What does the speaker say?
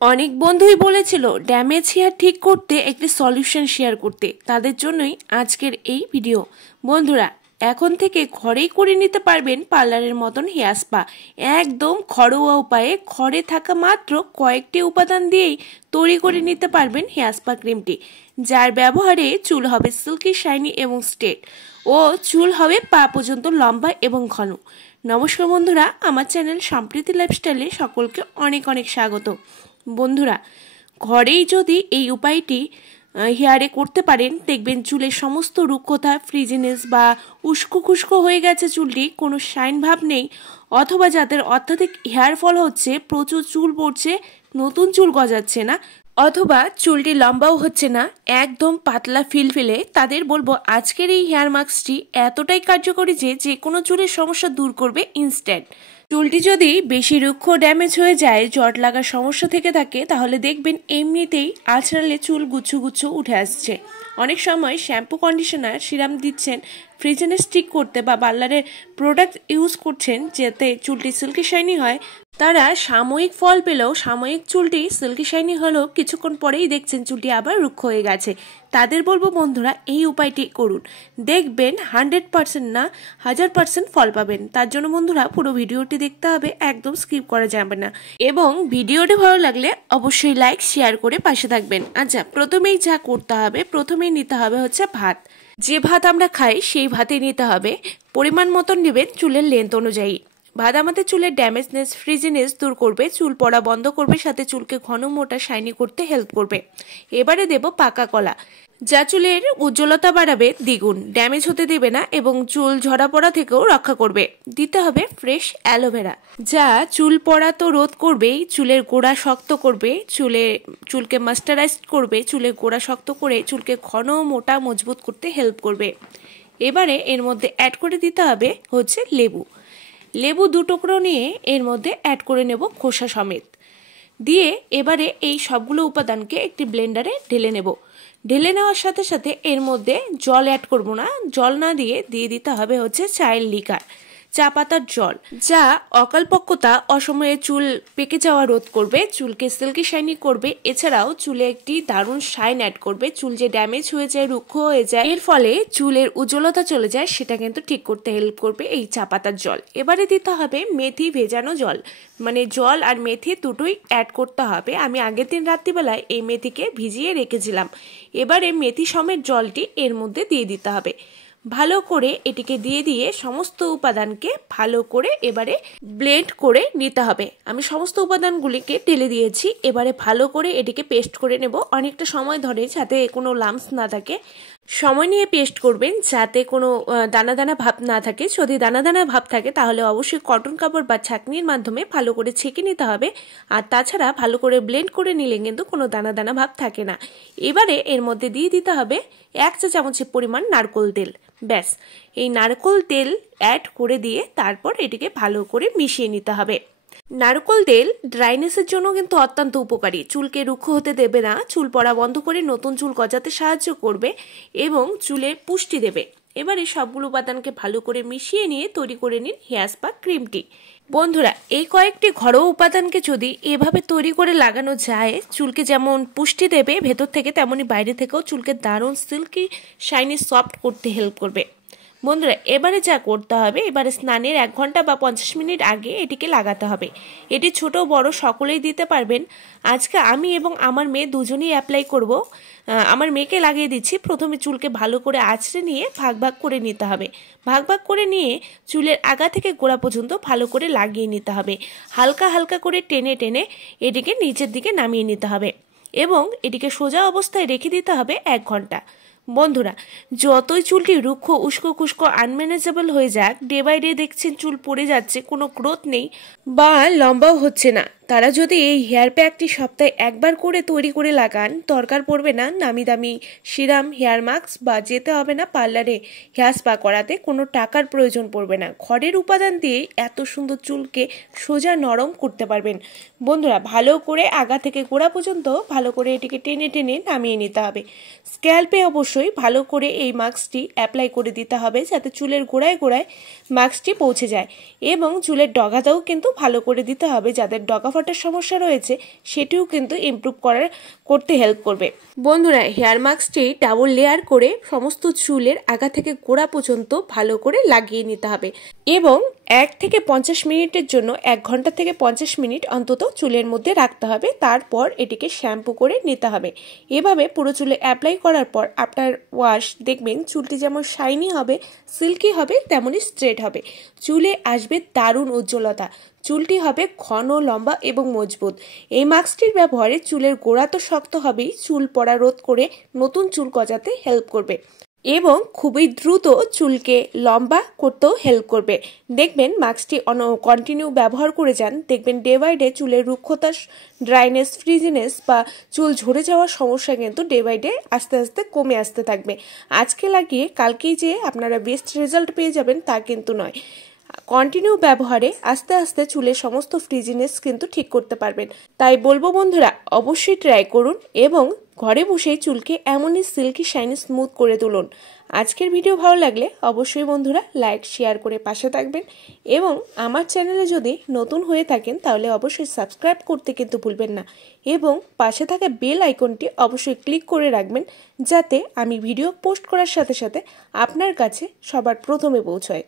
অনেক বন্ধুই বলেছিল ড্যামেজ হেয়ার ঠিক করতে একটি সলিউশন শেয়ার করতে, তাদের জন্যই আজকের এই ভিডিও। বন্ধুরা, এখন থেকে ঘরেই করে নিতে পারবেন পার্লারের মতন হেয়ার স্পা। একদম ঘরোয়া উপায়ে ঘরে থাকা মাত্র কয়েকটি উপাদান দিয়েই তৈরি করে নিতে পারবেন হেয়ার স্পা ক্রিমটি, যার ব্যবহারে চুল হবে সিল্কি, শাইনি এবং স্ট্রেট, ও চুল হবে পা পর্যন্ত লম্বা এবং ঘন। নমস্কার বন্ধুরা, আমার চ্যানেল সম্প্রীতি লাইফস্টাইলে সকলকে অনেক অনেক স্বাগত। বন্ধুরা, ঘরেই যদি এই উপায়টি হেয়ারে করতে পারেন, দেখবেন চুলের সমস্ত রুক্ষতা, ফ্রিজিনেস বা উস্কো খুস্কো হয়ে গেছে চুলটি, কোনো শাইন ভাব নেই, অথবা যাদের অত্যাধিক হেয়ার ফল হচ্ছে, প্রচুর চুল পড়ছে, নতুন চুল গজাচ্ছে না, অথবা চুলটি লম্বাও হচ্ছে না, একদম পাতলা ফিলফিলে, তাদের বলবো আজকের এই হেয়ার মাস্কটি এতটাই কার্যকরী যে কোনো চুলের সমস্যা দূর করবে ইনস্ট্যান্ট। চুলটি যদি বেশি রুক্ষ, ড্যামেজ হয়ে যায়, জট লাগার সমস্যা থেকে থাকে, তাহলে দেখবেন এমনিতেই আছড়ালে চুল গুচ্ছু গুচ্ছু উঠে আসছে। অনেক সময় শ্যাম্পু, কন্ডিশনার, সিরাম দিচ্ছেন ফ্রিজিনেস ঠিক করতে বা পার্লারের প্রোডাক্ট ইউজ করছেন যাতে চুলটি সিল্কি শাইনি হয়, তারা সাময়িক ফল পেলেও, সাময়িক চুলটি সিল্কি শাইনি হলেও কিছুক্ষণ পরেই দেখছেন চুলটি আবার রুক্ষ হয়ে গেছে। তাদের বলবো বন্ধুরা, এই উপায়টি করুন, দেখবেন 100% না 1000% ফল পাবেন। তার জন্য বন্ধুরা পুরো ভিডিওটি দেখতে হবে, একদম স্কিপ করা যাবে না, এবং ভিডিওটি ভালো লাগলে অবশ্যই লাইক শেয়ার করে পাশে থাকবেন। আচ্ছা, প্রথমেই যা করতে হবে, প্রথমেই নিতে হবে হচ্ছে ভাত। যে ভাত আমরা খাই সেই ভাতই নিতে হবে, পরিমাণ মতন নেবেন চুলের লেন্থ অনুযায়ী। ভাত আমাদের চুলের ড্যামেজনেস, ফ্রিজিনেস দূর করবে, চুল পড়া বন্ধ করবে, সাথে চুলকে ঘন, মোটা, শাইনি করতে হেল্প করবে। এবারে দেব পাকা কলা, যা চুলের উজ্জ্বলতা বাড়াবে দ্বিগুণ, ড্যামেজ হতে দেবে না এবং চুল ঝরা পড়া থেকেও রক্ষা করবে। দিতে হবে ফ্রেশ অ্যালোভেরা, যা চুল পড়া তো রোধ করবেই, চুলের গোড়া শক্ত করবে, চুলকে ময়েশ্চারাইজ করবে, চুলের গোড়া শক্ত করে চুলকে ঘন, মোটা, মজবুত করতে হেল্প করবে। এবারে এর মধ্যে অ্যাড করে দিতে হবে হচ্ছে লেবু। লেবু 2 টুকরো নিয়ে এর মধ্যে অ্যাড করে নেব খোসা সমেত, দিয়ে এবারে এই সবগুলো উপাদানকে একটি ব্লেন্ডারে ঢেলে নেব। ঢেলে নেওয়ার সাথে সাথে এর মধ্যে জল অ্যাড করব না, জল না দিয়ে দিতে হবে হচ্ছে চায়ের লিকার, চা পাতার জল, যা অকালপক্কতা, অসময়ে চুল পেকে যাওয়া রোধ করবে, চুলকে সিল্কি শাইনি করবে, এছাড়াও চুলে একটি দারুণ শাইন অ্যাড করবে। চুল যে ড্যামেজ হয়ে যায়, রুক্ষ হয়ে যায়, এর ফলে চুলের উজ্জ্বলতা চলে যায়, সেটা কিন্তু ঠিক করতে হেল্প করবে এই চা পাতার জল। এবারে দিতে হবে মেথি ভেজানো জল, মানে জল আর মেথি দুটোই অ্যাড করতে হবে। আমি আগের দিন রাত্রিবেলায় এই মেথিকে ভিজিয়ে রেখেছিলাম। এবারে মেথি সমেত জলটি এর মধ্যে দিয়ে দিতে হবে। ভালো করে এটিকে দিয়ে সমস্ত উপাদানকে ভালো করে এবারে ব্লেন্ড করে নিতে হবে। আমি সমস্ত উপাদানগুলিকে ঢেলে দিয়েছি, এবারে ভালো করে এটিকে পেস্ট করে নেব। অনেকটা সময় ধরে, যাতে কোনো লাম্পস না থাকে, সময় নিয়ে পেস্ট করবেন, যাতে কোনো দানা দানা ভাব না থাকে। যদি দানা দানা ভাব থাকে তাহলে অবশ্যই কটন কাপড় বা ছাঁকনির মাধ্যমে ভালো করে ছেঁকে নিতে হবে, আর তাছাড়া ভালো করে ব্লেন্ড করে নিলে কিন্তু কোনো দানা দানা ভাব থাকে না। এবারে এর মধ্যে দিয়ে দিতে হবে 1 চা চামচের পরিমাণ নারকোল তেল। ব্যাস, এই নারকোল তেল অ্যাড করে দিয়ে তারপর এটিকে ভালো করে মিশিয়ে নিতে হবে। নারকোল তেল ড্রাইনেসের জন্য কিন্তু অত্যন্ত উপকারী, চুলকে রুক্ষ হতে দেবে না, চুল পড়া বন্ধ করে নতুন চুল গজাতে সাহায্য করবে এবং চুলে পুষ্টি দেবে। এবারে সবগুলো উপাদানকে ভালো করে মিশিয়ে নিয়ে তৈরি করে নিন হেয়ার স্পা ক্রিমটি। বন্ধুরা, এই কয়েকটি ঘরোয়া উপাদানকে যদি এভাবে তৈরি করে লাগানো যায়, চুলকে যেমন পুষ্টি দেবে ভেতর থেকে, তেমনি বাইরে থেকেও চুলকে দারুণ সিল্কি, শাইনি, সফট করতে হেল্প করবে। বন্ধুরা, এবারে যা করতে হবে, এবারে স্নানের 1 ঘন্টা বা 50 মিনিট আগে এটিকে লাগাতে হবে। এটি ছোট বড় সকলেই দিতে পারবেন। আজকে আমি এবং আমার মেয়ে দুজনেই অ্যাপ্লাই করব। আমার মেয়েকে লাগিয়ে দিচ্ছি। প্রথমে চুলকে ভালো করে আঁচড়ে নিয়ে ভাগ ভাগ করে নিতে হবে। ভাগ ভাগ করে নিয়ে চুলের আগা থেকে গোড়া পর্যন্ত ভালো করে লাগিয়ে নিতে হবে। হালকা হালকা করে টেনে টেনে এটিকে নিচের দিকে নামিয়ে নিতে হবে এবং এটিকে সোজা অবস্থায় রেখে দিতে হবে 1 ঘন্টা। বন্ধুরা, যতই চুলটি রুক্ষ, উস্কো খুস্কো, আনম্যানেজেবল হয়ে যাক, ডে বাই ডে দেখছেন চুল পড়ে যাচ্ছে, কোনো গ্রোথ নেই বা লম্বাও হচ্ছে না, তারা যদি এই হেয়ার প্যাকটি সপ্তাহে 1 বার করে তৈরি করে লাগান, দরকার পড়বে না নামি দামি সিরাম, হেয়ার মাস্ক বা যেতে হবে না পার্লারে হেয়ার স্পা করাতে, কোনো টাকার প্রয়োজন পড়বে না। ঘরের উপাদান দিয়ে এত সুন্দর চুলকে সোজা নরম করতে পারবেন। বন্ধুরা, ভালো করে আগা থেকে গোড়া পর্যন্ত ভালো করে এটিকে টেনে টেনে নামিয়ে নিতে হবে। স্ক্যাল্পে অবশ্যই ভালো করে এই মাস্কটি অ্যাপ্লাই করে দিতে হবে, যাতে চুলের গোড়ায় গোড়ায় মাস্কটি পৌঁছে যায়, এবং চুলের ডগাতেও কিন্তু ভালো করে দিতে হবে, যাদের ডগা ফাটার সমস্যা রয়েছে সেটিও কিন্তু ইমপ্রুভ করতে হেল্প করবে। বন্ধুরা, হেয়ার মাস্কটি ডাবল লেয়ার করে সমস্ত চুলের আগা থেকে গোড়া পর্যন্ত ভালো করে লাগিয়ে নিতে হবে এবং 1 থেকে 50 মিনিটের জন্য 1 ঘন্টা থেকে 50 মিনিট অন্তত চুলের মধ্যে রাখতে হবে। তারপর এটিকে শ্যাম্পু করে নিতে হবে। এভাবে পুরো চুলে অ্যাপ্লাই করার পর আফটার ওয়াশ দেখবেন চুলটি যেমন শাইনি হবে, সিল্কি হবে, তেমনই স্ট্রেট হবে। চুলে আসবে দারুণ উজ্জ্বলতা, চুলটি হবে ঘন, লম্বা এবং মজবুত। এই মাস্কটির ব্যবহারে চুলের গোড়া তো শক্ত হবেই, চুল পড়া রোধ করে নতুন চুল গজাতে হেল্প করবে এবং খুবই দ্রুত চুলকে লম্বা করতেও হেল্প করবে। দেখবেন মাস্কটি কন্টিনিউ ব্যবহার করে যান, দেখবেন ডে বাই ডে চুলের রুক্ষতা, ড্রাইনেস, ফ্রিজিনেস বা চুল ঝরে যাওয়ার সমস্যা কিন্তু ডে বাই ডে আস্তে আস্তে কমে আসতে থাকবে। আজকে লাগিয়ে কালকেই যে আপনারা বেস্ট রেজাল্ট পেয়ে যাবেন তা কিন্তু নয়। কন্টিনিউ ব্যবহারে আস্তে আস্তে চুলের সমস্ত ফ্রিজিনেস কিন্তু ঠিক করতে পারবেন। তাই বলবো বন্ধুরা, অবশ্যই ট্রাই করুন এবং ঘরে বসেই চুলকে এমনই সিল্কি শাইনি স্মুথ করে তুলুন। আজকের ভিডিও ভালো লাগলে অবশ্যই বন্ধুরা লাইক শেয়ার করে পাশে থাকবেন এবং আমার চ্যানেলে যদি নতুন হয়ে থাকেন তাহলে অবশ্যই সাবস্ক্রাইব করতে কিন্তু ভুলবেন না এবং পাশে থাকা বেল আইকনটি অবশ্যই ক্লিক করে রাখবেন যাতে আমি ভিডিও পোস্ট করার সাথে সাথে আপনার কাছে সবার প্রথমে পৌঁছায়।